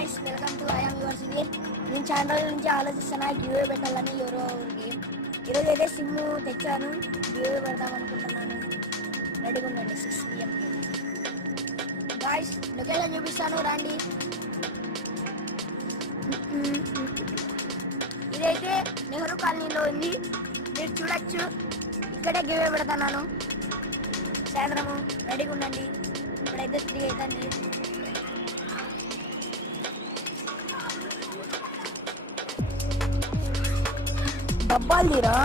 Guys, welcome to I'm yours game. నేను చాలా రోజుల నుంచి ఆలోచిస్తున్నా గివ్వే పెట్టాలని ఎవరో గేమ్. ఈరోజు అయితే సిమ్ తెచ్చాను, గివ్వే పెడదాం అనుకుంటున్నాను. రెడీగా ఉండండి. 6 PM గాయ్స్, లొకేషన్ చూపిస్తాను రండి. ఇదైతే నెహ్రూ కాలనీలో ఉంది, మీరు చూడొచ్చు. ఇక్కడే గివ్వే పెడతాను. సాయంత్రము రెడీగా ఉండండి. ఇప్పుడైతే 3 అవుతుంది. డబ్బాలు తీరా